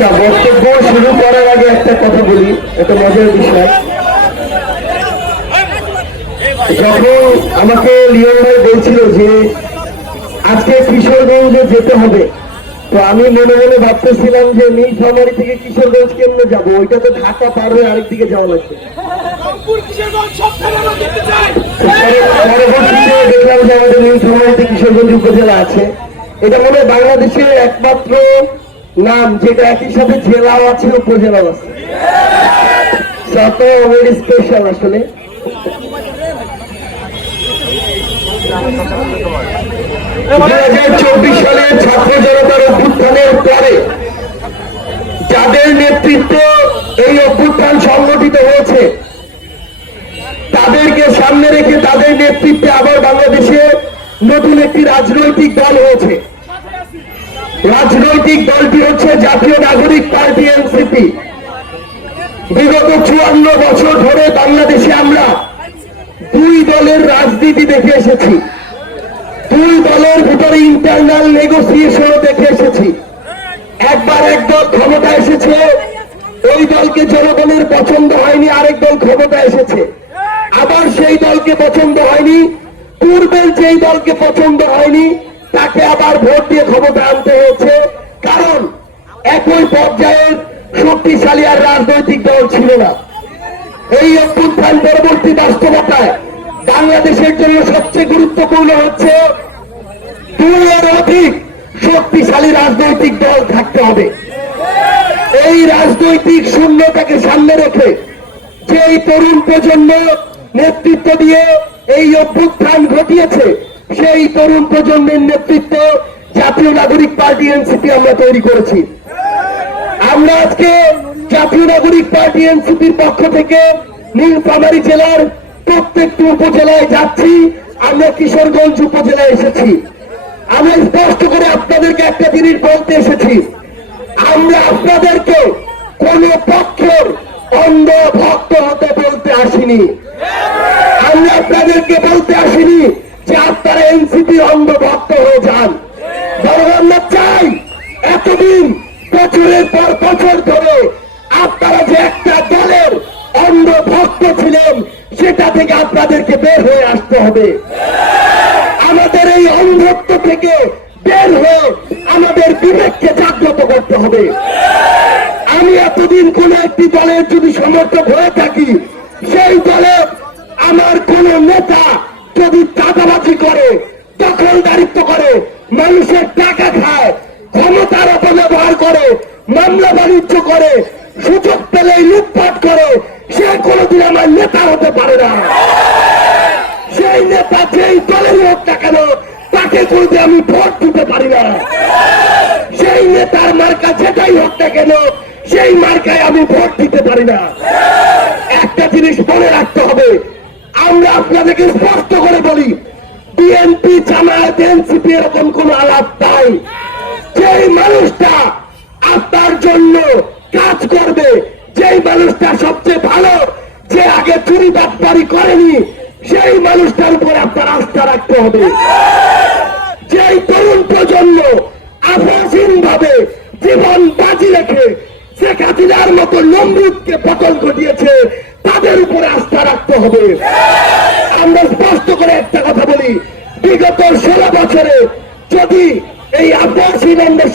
আচ্ছা বক্তব্য শুরু করার আগে একটা কথা বলি এটা মজার বিষয়। যখন আমাকে লিওন ভাই বলছিল যে আজকে কিশোরগঞ্জে যেতে হবে তো আমি মনে মনে ভাবতেছিলাম যে নীলফামারি থেকে কিশোরগঞ্জ কেমনে যাব? ওইটা তো ঢাকা পার হয়ে আরেকদিকে যাওয়া লাগবে। পরবর্তীতে দেখলাম যে আমাদের নীলফামারিতে কিশোরগঞ্জ উপজেলা আছে। এটা মনে হয় বাংলাদেশের একমাত্র নাম যেটা একই সাথে জেলাও আছে, উপজেলাও আছে। সত ভেরি স্পেশাল আসলে। চব্বিশ সালের ছাত্র জনতার অভ্যুত্থানের পরে যাদের নেতৃত্বে এই অভ্যুত্থান সংগঠিত হয়েছে, তাদেরকে সামনে রেখে তাদের নেতৃত্বে আবার বাংলাদেশে নতুন একটি রাজনৈতিক দল হয়েছে। রাজনৈতিক দলটি হচ্ছে জাতীয় নাগরিক পার্টি এনসিপি। বিগত চুয়ান্ন বছর ধরে বাংলাদেশে আমরা দুই দলের রাজনীতি দেখে এসেছি। দুই দলের ভিতরে ইন্টারনাল নেগোসিয়েশনও দেখে এসেছি। একবার এক দল ক্ষমতা এসেছে, ওই দলকে জনগণের পছন্দ হয়নি, আরেক দল ক্ষমতা এসেছে। আবার সেই দলকে পছন্দ হয়নি, পূর্বের যেই দলকে পছন্দ হয়নি তাকে আবার ভোট দিয়ে ক্ষমতা আনতে হয়েছে। কারণ একই পর্যায়ের শক্তিশালী আর রাজনৈতিক দল ছিল না। এই অভ্যুত্থান পরবর্তী বাস্তবতায় বাংলাদেশের জন্য সবচেয়ে গুরুত্বপূর্ণ হচ্ছে, দুই অধিক শক্তিশালী রাজনৈতিক দল থাকতে হবে। এই রাজনৈতিক শূন্যতাকে সামনে রেখে যে তরুণ প্রজন্ম নেতৃত্ব দিয়ে এই অভ্যুত্থান ঘটিয়েছে সেই তরুণ প্রজন্মের নেতৃত্বে জাতীয় নাগরিক পার্টি এনসিপি আমরা তৈরি করেছি। আমরা আজকে জাতীয় নাগরিক পার্টি এনসিপির পক্ষ থেকে নীলফামারী জেলার প্রত্যেকটি উপজেলায় যাচ্ছি। আমরা কিশোরগঞ্জ উপজেলায় এসেছি। আমি স্পষ্ট করে আপনাদেরকে একটা জিনিস বলতে এসেছি। আমরা আপনাদেরকে কোন পক্ষের অন্ধ ভক্ত হতে বলতে আসিনি। আমরা আপনাদেরকে বলতে আসিনি যে এনসিপি অন্ধ ভক্ত হয়ে যান। বরং চাই এতদিন বছরের পর বছর ধরে আপনারা যে একটা দলের অন্ধ ভক্ত ছিলেন, সেটা থেকে আপনাদেরকে বের হয়ে আসতে হবে। আমাদের এই অন্ধত্ব থেকে বের হয়ে আমাদের বিবেককে জাগ্রত করতে হবে। আমি এতদিন কোন একটি দলের যদি সমর্থক হয়ে থাকি, সেই দলে আমার কোন নেতা চাঁদাবাজি করে, দখলদারিত্ব করে, মানুষের টাকা খায়, ক্ষমতার অপব্যবহার করে, মামলা বাণিজ্য করে, সুযোগ পেলেই লুটপাট করে, সে কোনোদিন আমার নেতা হতে পারে না। সেই নেতা যেই দলের হোক না কেন, তাকে কোনোদিন আমি ভোট দিতে পারি না। সেই নেতার মার্কা যেটাই হোক না কেন, সেই মার্কায় আমি ভোট দিতে পারি না। একটা জিনিস মনে রাখতে হবে, আমরা আপনাদেরকে স্পষ্ট করে জীবন বাজি রেখে শেখ হাসিনার মতো নমরুদকে পতন ঘটিয়েছে, তাদের উপরে আস্থা রাখতে হবে। আমরা স্পষ্ট করে একটা কথা বলি, বিগত ষোলো বছরে যদি এই আমরা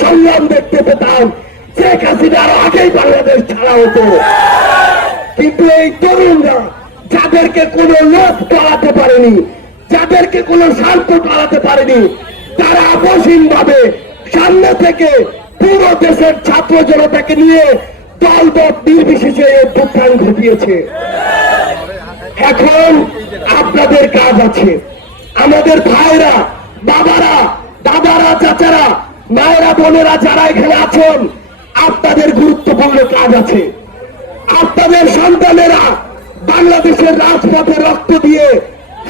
সংগ্রাম দেখতে পেতাম, শেখ হাসিনা আরও আগেই বাংলাদেশ ছাড়া হতো। কিন্তু এই তরুণরা যাদেরকে কোনো লোভ টলাতে পারেনি, যাদেরকে কোনো শান্ত টলাতে পারেনি, তারা আপসীন ভাবে সামনে থেকে পুরো দেশের ছাত্র জনতাকে নিয়ে দলবট নির্বিশেষে অভ্যুত্থান ঘটিয়েছে। এখন আপনাদের কাজ আছে। আমাদের ভাইরা, বাবারা, দাদারা, চাচারা, মায়েরা, বোনেরা যারা এখানে আছেন, আপনাদের গুরুত্বপূর্ণ কাজ আছে। আপনাদের সন্তানেরা বাংলাদেশের রাজপথে রক্ত দিয়ে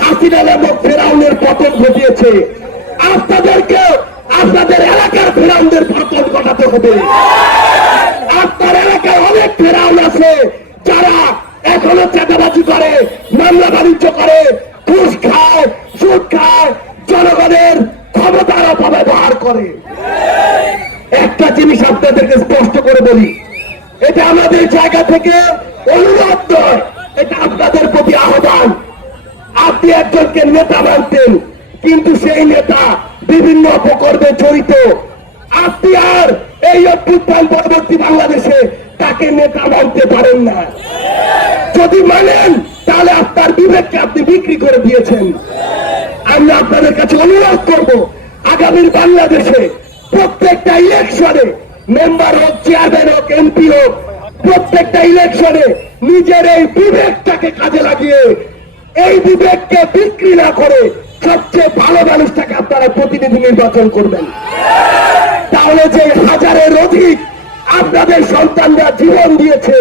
হাসিনা নামক ফেরাউনের পতন ঘটিয়েছে। আপনাদেরকে আপনাদের এলাকার ফেরাউনদের পতন ঘটাতে হবে। আপনার এলাকায় অনেক ফেরাউন আছে যারা এখনও চাঁদাবাজি করে, মামলা বাণিজ্য করে, ঘুষ খায় সুদ খায়, জনগণের ক্ষমতার অপব্যবহার করে। একটা জিনিস আপনাদেরকে স্পষ্ট করে বলি, এটা আমাদের জায়গা থেকে অনুরোধ নয়, এটা আপনাদের প্রতি আহ্বান। আপনি একজনকে নেতা মানতেন, কিন্তু সেই নেতা বিভিন্ন অপকর্মে জড়িত। আপনি আর এই অভ্যুত্থান পরবর্তী বাংলাদেশে তাকে নেতা মানতে পারেন না। যদি মানেন, তাহলে আপনার বিবেককে আপনি বিক্রি করে দিয়েছেন। আমরা আপনাদের কাছে অনুরোধ করব, আগামীর বাংলাদেশে প্রত্যেকটা ইলেকশনে মেম্বার হোক, চেয়ারম্যান হোক, এমপি হোক, প্রত্যেকটা ইলেকশনে নিজের এই বিবেকটাকে কাজে লাগিয়ে এই বিবেককে বিক্রি না করে সবচেয়ে ভালো মানুষটাকে আপনারা প্রতিনিধি নির্বাচন করবেন। তাহলে যে হাজারের অধিক আপনাদের সন্তানরা জীবন দিয়েছে,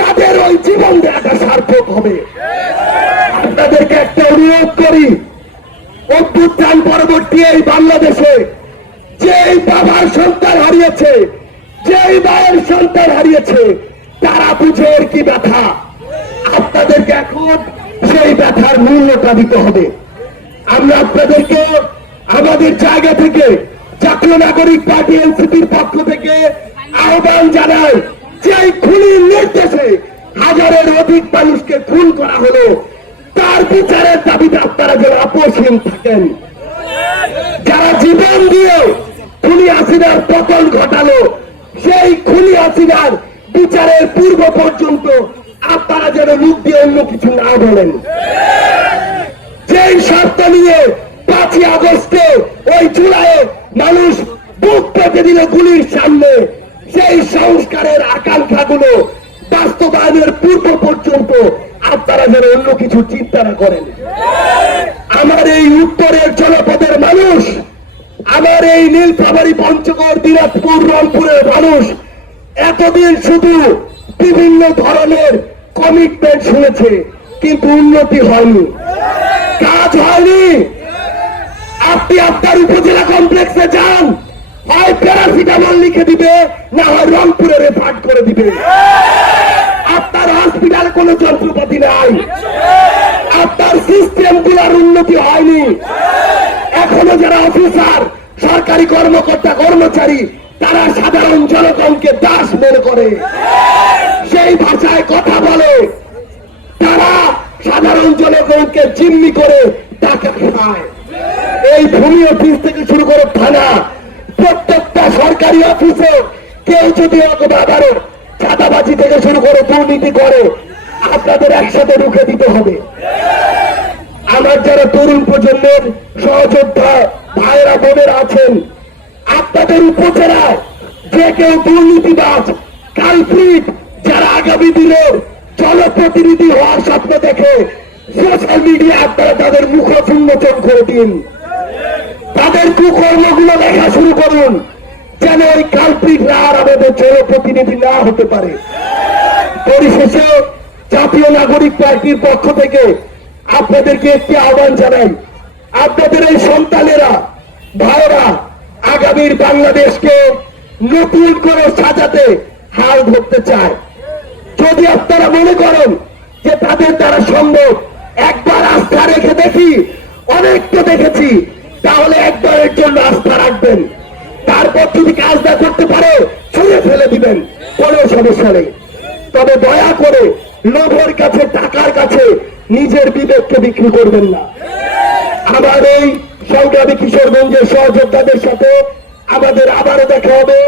তাদের ওই জীবন দেওয়াটা সার্থক হবে। আপনাদেরকে একটা অনুরোধ করি, অভ্যুত্থান পরবর্তী এই বাংলাদেশে যেই বাবার সন্তান হারিয়েছে, যেই মায়ের সন্তান হারিয়েছে, তারা বুঝে এর কি ব্যথা? আপনাদেরকে এখন সেই ব্যথার মূল্যটা দিতে হবে। আমরা আপনাদেরকে আমাদের জায়গা থেকে জাতীয় নাগরিক পার্টি এনসিপির পক্ষ থেকে আহ্বান জানাই যে খুনির নির্দেশে হাজারের অধিক মানুষকে খুন করা হলো। তার বিচারের দাবিতে আপনারা যেন আপোষহীন থাকেন। যারা জীবন দিয়ে খুনি হাসিনার পতন ঘটালো, সেই খুনি হাসিনার বিচারের পূর্ব পর্যন্ত আপনারা যেন মুখ দিয়ে অন্য কিছু না বলেন। যেই শর্ত নিয়ে পাঁচই আগস্টে ওই জুলাইয়ে মানুষ বুক পেতে দিল গুলির সামনে। সেই সংস্কারের আকাঙ্ক্ষাগুলো বাস্তবায়নের পূর্ব পর্যন্ত আপনারা যেন অন্য কিছু চিন্তা না করেন। আমার এই উত্তরের জনপদের মানুষ, আমার এই নীলফামারী পঞ্চগড়, দিনাজপুর, রংপুরের মানুষ, এতদিন শুধু বিভিন্ন ধরনের কমিটমেন্ট শুনেছে, কিন্তু উন্নতি হয়নি। কাজ হয়নি। আপনি আপনার উপজেলা কমপ্লেক্সে যান, হয় প্যারাসিটামল লিখে দিবে, না হয় রংপুরে রেফার করে দিবে। আপনার হসপিটালে কোনো যন্ত্রপাতি নাই। আপনার সিস্টেমগুলার উন্নতি হয়নি। এখনও যারা অফিসার, সরকারি কর্মকর্তা, কর্মচারী, তারা সাধারণ জনগণকে দাস মনে করে। সেই ভাষায় কথা বলে। তারা সাধারণ জনগণকে জিম্মি করে টাকা খায় এই ভূমি অফিস থেকে শুরু করে থানা। প্রত্যেকটা সরকারি অফিসে কেউ যদি আবারও চাঁদাবাজি থেকে শুরু করে দুর্নীতি করে, আপনাদের একসাথে রুখে দিতে হবে। আমার যারা তরুণ প্রজন্মের সহযোদ্ধা ভাইরা বোনেরা আছেন, আপনাদের উপজেলায় যে কেউ দুর্নীতিবাজ কালপ্রিট যারা আগামী দিনের জনপ্রতিনিধি হওয়ার স্বপ্ন দেখে সোশ্যাল মিডিয়া আপনারা তাদের মুখ উন্মোচন করে দিন। তাদের কুকর্মগুলো লেখা শুরু করুন, যেন ওই কালপ্রিটরা আর আমাদের জনপ্রতিনিধি না হতে পারে। পরিশেষে জাতীয় নাগরিক পার্টির পক্ষ থেকে আপনাদেরকে একটি আহ্বান জানাই। আপনাদের এই সন্তানেরা ভাইরা আগামীর বাংলাদেশকে নতুন করে সাজাতে হাল ধরতে চায়। যদি আপনারা মনে করেন যে তাদের দ্বারা সম্ভব, একবার আস্থা রেখে দেখি অনেক তো দেখেছি তাহলে একবারের জন্য আস্থা রাখবেন। তারপর যদি কাজ না করতে পারে, ছুঁড়ে ফেলে দিবেন। কোনো সমস্যা নেই। তবে দয়া করে লোভের কাছে টাকার কাছে নিজের বিবেককে বিক্রি করবেন না। আমার এই সংগ্রামী কিশোরগঞ্জের সহযোদ্ধাদের সাথে আমাদের আবারও দেখা হবে।